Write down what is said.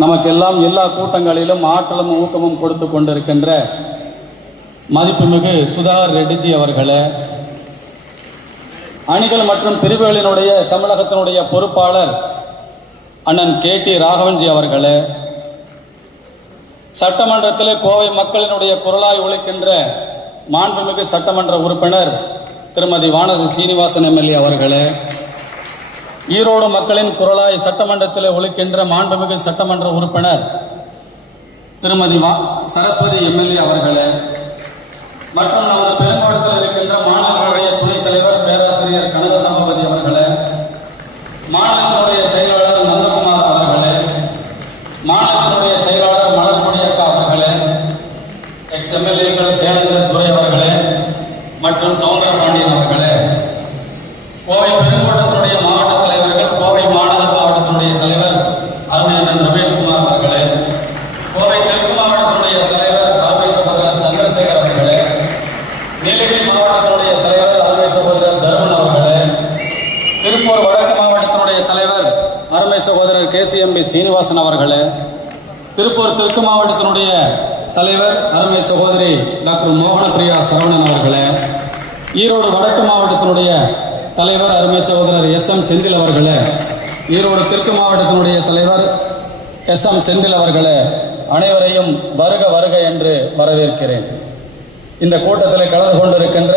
நமக்கெல்லாம் எல்லா கூட்டங்களிலும் ஆற்றலும் ஊக்கமும் கொடுத்து கொண்டிருக்கின்ற மதிப்புமிகு சுதாகர் ரெட்டிஜி அவர்களே, அணிகள் மற்றும் பிரிவுகளினுடைய தமிழகத்தினுடைய பொறுப்பாளர் அண்ணன் KT ராகவன்ஜி அவர்களே, சட்டமன்றத்தில் கோவை மக்களினுடைய குரலாய் ஒலிக்கின்ற மாண்புமிகு சட்டமன்ற உறுப்பினர் திருமதி வானதி சீனிவாசன் MLA அவர்களே, ஈரோடு மக்களின் குரலாய் சட்டமன்றத்தில் ஒலிக்கின்ற மாண்புமிகு சட்டமன்ற உறுப்பினர் திருமதி சரஸ்வதி MLA அவர்களே, மற்றும் நமது பெரும்பாடத்தில் இருக்கின்ற மாநிலங்களுடைய துணைத் தலைவர் பேராசிரியர் கனக சபாபதி அவர்களே, மாநிலத்தினுடைய செயலாளர் நந்தகுமார் அவர்களே, மாநிலத்தினுடைய செயலாளர் மலர்கொடி அக்கா அவர்களே, ex-MLAக்கள் சேலந்திர துரை அவர்களே மற்றும் சௌந்தர பாண்டியன் அவர்களே, கோவை பெருங்கோட்டத்தினுடைய மாவட்ட தலைவர்கள், கோவை மாநகர் மாவட்டத்தினுடைய தலைவர் அருமையண்ணன் ரமேஷ்குமார் அவர்களே, கோவை தெற்கு மாவட்டத்தினுடைய தலைவர் அருமை சகோதரர் சந்திரசேகர் அவர்களே, நீலகிரி மாவட்டத்தினுடைய தலைவர் அருமை சகோதரர் தர்மன் அவர்களே, திருப்பூர் வடக்கு மாவட்டத்தினுடைய தலைவர் அருமை சகோதரர் KCMB சீனிவாசன் அவர்களே, திருப்பூர் தெற்கு மாவட்டத்தினுடைய தலைவர் அருமை சகோதரி டாக்டர் மோகனப்பிரியா சரவணன் அவர்களே, ஈரோடு வடக்கு மாவட்டத்தினுடைய தலைவர் அருமை சகோதரர் SM செந்தில் அவர்களே, ஈரோடு தெற்கு மாவட்டத்தினுடைய தலைவர் SM செந்தில் அவர்களே, அனைவரையும் வருக வருக என்று வரவேற்கிறேன். இந்த கூட்டத்தில் கலந்து கொண்டிருக்கின்ற